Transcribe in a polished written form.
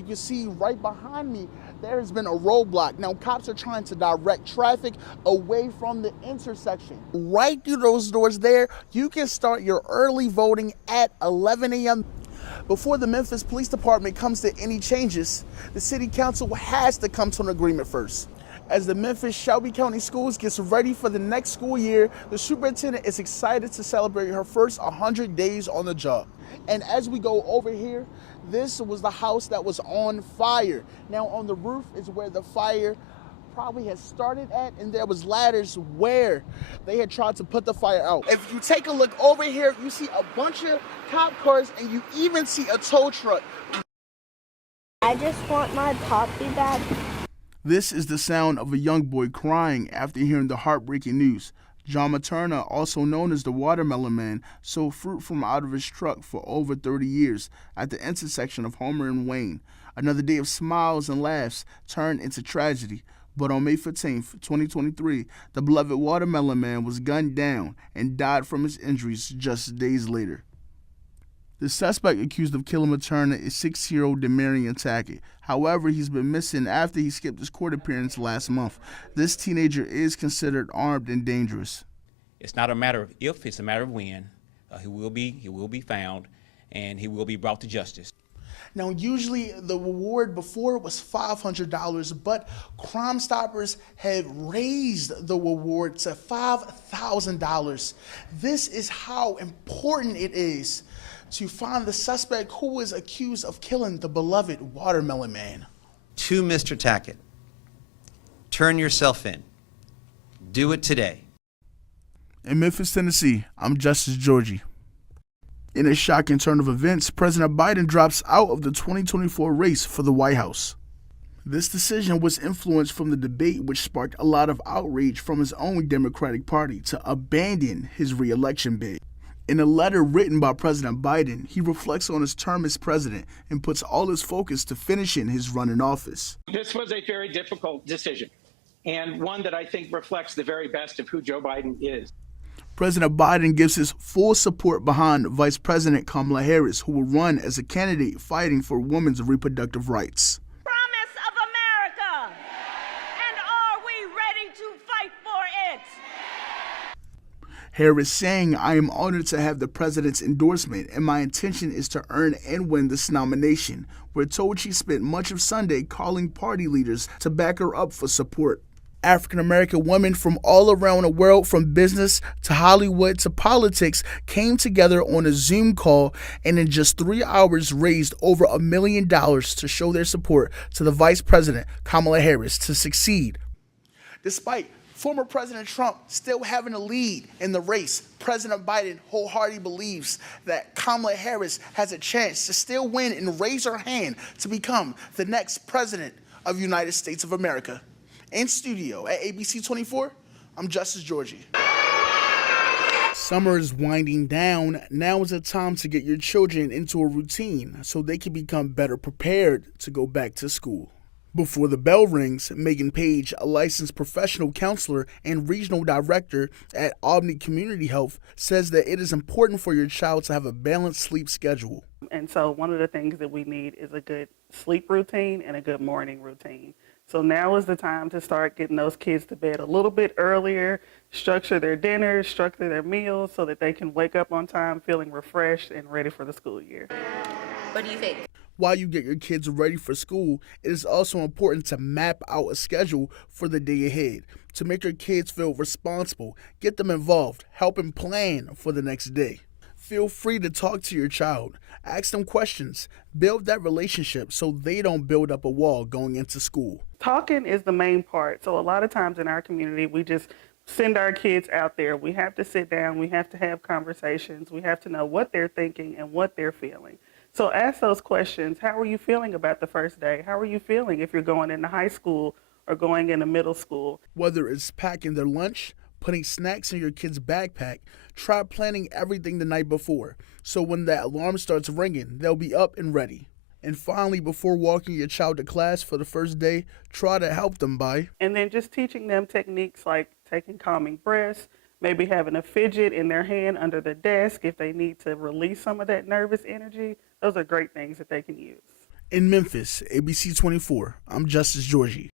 You can see right behind me, there has been a roadblock. Now, cops are trying to direct traffic away from the intersection. Right through those doors there, you can start your early voting at 11 a.m. Before the Memphis Police Department comes to any changes, the City Council has to come to an agreement first. As the Memphis Shelby County Schools gets ready for the next school year, the superintendent is excited to celebrate her first 100 days on the job. And as we go over here, this was the house that was on fire. Now on the roof is where the fire probably has started at, and there was ladders where they had tried to put the fire out. If you take a look over here, you see a bunch of cop cars, and you even see a tow truck. I just want my poppy back. This is the sound of a young boy crying after hearing the heartbreaking news. John Materna, also known as the Watermelon Man, sold fruit from out of his truck for over 30 years at the intersection of Homer and Wayne. Another day of smiles and laughs turned into tragedy. But on May 15th, 2023, the beloved Watermelon Man was gunned down and died from his injuries just days later. The suspect accused of killing Materna is 6-year-old Demarion Tackett. However, he's been missing after he skipped his court appearance last month. This teenager is considered armed and dangerous. It's not a matter of if, it's a matter of when. He will be found, and he will be brought to justice. Now, usually the reward before was $500, but Crime Stoppers have raised the reward to $5,000. This is how important it is to find the suspect who is accused of killing the beloved Watermelon Man. To Mr. Tackett, turn yourself in. Do it today. In Memphis, Tennessee, I'm Justice Georgie. In a shocking turn of events, President Biden drops out of the 2024 race for the White House. This decision was influenced from the debate, which sparked a lot of outrage from his own Democratic Party to abandon his re-election bid. In a letter written by President Biden, he reflects on his term as president and puts all his focus to finishing his run in office. This was a very difficult decision, and one that I think reflects the very best of who Joe Biden is. President Biden gives his full support behind Vice President Kamala Harris, who will run as a candidate fighting for women's reproductive rights. Promise of America, and are we ready to fight for it? Harris saying, "I am honored to have the president's endorsement, and my intention is to earn and win this nomination." We're told she spent much of Sunday calling party leaders to back her up for support. African-American women from all around the world, from business to Hollywood to politics, came together on a Zoom call and in just 3 hours raised over $1 million to show their support to the Vice President, Kamala Harris, to succeed. Despite former President Trump still having a lead in the race, President Biden wholeheartedly believes that Kamala Harris has a chance to still win and raise her hand to become the next president of the United States of America. In studio at ABC 24, I'm Justice Georgie. Summer is winding down. Now is the time to get your children into a routine so they can become better prepared to go back to school. Before the bell rings, Megan Page, a licensed professional counselor and regional director at Albany Community Health, says that it is important for your child to have a balanced sleep schedule. And so one of the things that we need is a good sleep routine and a good morning routine. So now is the time to start getting those kids to bed a little bit earlier, structure their dinners, structure their meals so that they can wake up on time feeling refreshed and ready for the school year. What do you think? While you get your kids ready for school, it is also important to map out a schedule for the day ahead to make your kids feel responsible, get them involved, help them plan for the next day. Feel free to talk to your child, ask them questions, build that relationship so they don't build up a wall going into school. Talking is the main part. So a lot of times in our community, we just send our kids out there. We have to sit down, we have to have conversations, we have to know what they're thinking and what they're feeling. So ask those questions. How are you feeling about the first day? How are you feeling if you're going into high school or going into middle school? Whether it's packing their lunch, putting snacks in your kid's backpack, try planning everything the night before, so when that alarm starts ringing, they'll be up and ready. And finally, before walking your child to class for the first day, try to help them by. And then just teaching them techniques like taking calming breaths, maybe having a fidget in their hand under the desk if they need to release some of that nervous energy. Those are great things that they can use. In Memphis, ABC 24, I'm Justice Georgie.